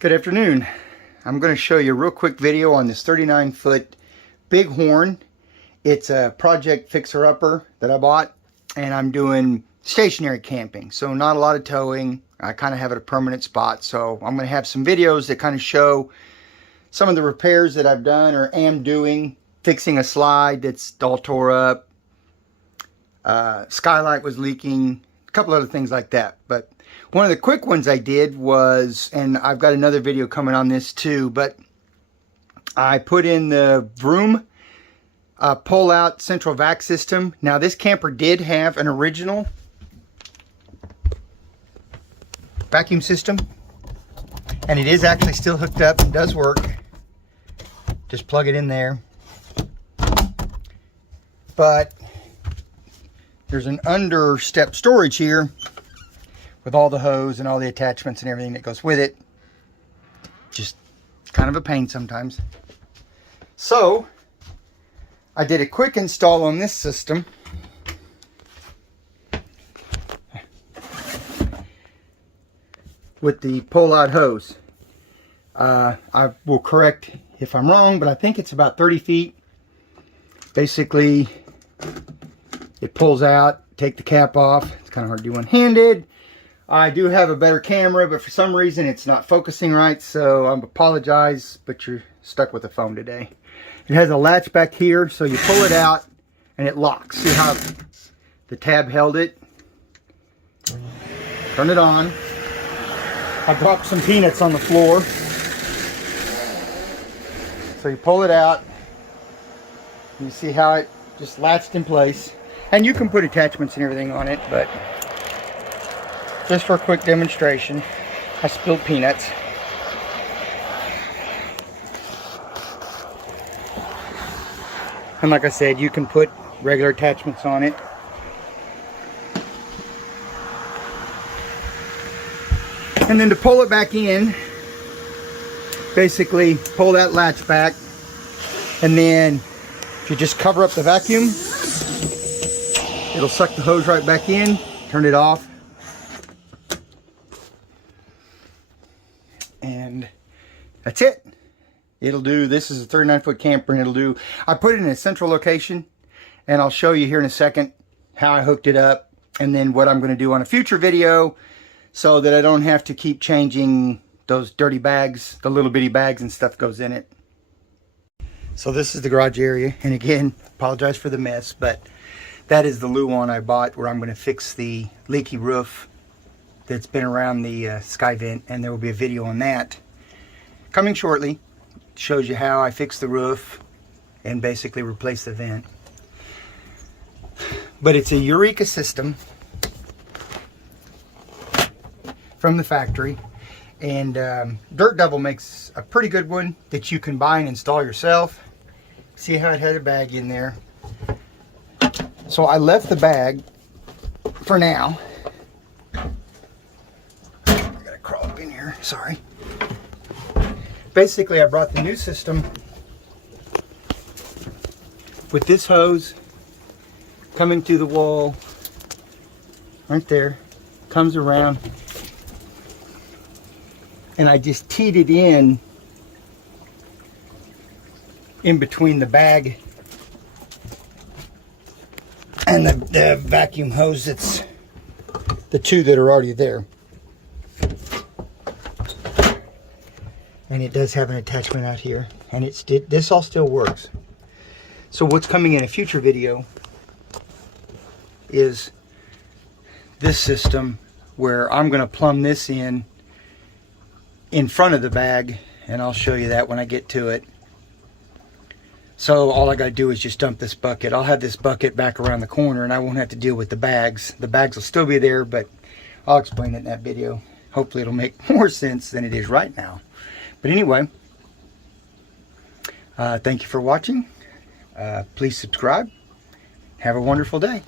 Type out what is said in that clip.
Good afternoon. I'm going to show you a real quick video on this 39-foot Bighorn. It's a project fixer-upper that I bought, and I'm doing stationary camping, so not a lot of towing. I kind of have it a permanent spot, so I'm going to have some videos that kind of show some of the repairs that I've done or am doing, fixing a slide that's all tore up, skylight was leaking, a couple other things like that. But one of the quick ones I did was, and I've got another video coming on this too, but I put in the Vroom pull-out central vac system. Now this camper did have an original vacuum system, and it is actually still hooked up and does work. Just plug it in there. But there's an understep storage here with all the hose and all the attachments and everything that goes with it. Just kind of a pain sometimes. So I did a quick install on this system. With the pull-out hose. I will correct if I'm wrong, but I think it's about 30 feet. Basically, it pulls out, take the cap off. It's kind of hard to do one-handed. I do have a better camera, but for some reason it's not focusing right, so I apologize, but you're stuck with the phone today. It has a latch back here, so you pull it out and it locks. See how the tab held it? Turn it on. I dropped some peanuts on the floor. So you pull it out. You see how it just latched in place. And you can put attachments and everything on it, but just for a quick demonstration, I spilled peanuts. And like I said, you can put regular attachments on it. And then to pull it back in, basically pull that latch back, and then you just cover up the vacuum. It'll suck the hose right back in, turn it off. And that's it. It'll do, this is a 39-foot camper, and it'll do, I put it in a central location, and I'll show you here in a second how I hooked it up, and then what I'm going to do on a future video so that I don't have to keep changing those dirty bags, the little bitty bags and stuff goes in it. So this is the garage area, and again, apologize for the mess, but that is the Luan I bought where I'm going to fix the leaky roof that's been around the sky vent, and there will be a video on that coming shortly. It shows you how I fix the roof and basically replace the vent. But it's a Eureka system from the factory, and Dirt Devil makes a pretty good one that you can buy and install yourself. See how it had a bag in there. So I left the bag for now. I gotta crawl up in here, sorry. Basically, I brought the new system with this hose coming through the wall right there, comes around, and I just teed it in between the bag and the vacuum hose. That's the two that are already there. And it does have an attachment out here, and this all still works. So what's coming in a future video is this system where I'm going to plumb this in front of the bag, and I'll show you that when I get to it. So all I got to do is just dump this bucket. I'll have this bucket back around the corner, and I won't have to deal with the bags. The bags will still be there, but I'll explain it in that video. Hopefully it'll make more sense than it is right now. But anyway, thank you for watching. Please subscribe. Have a wonderful day.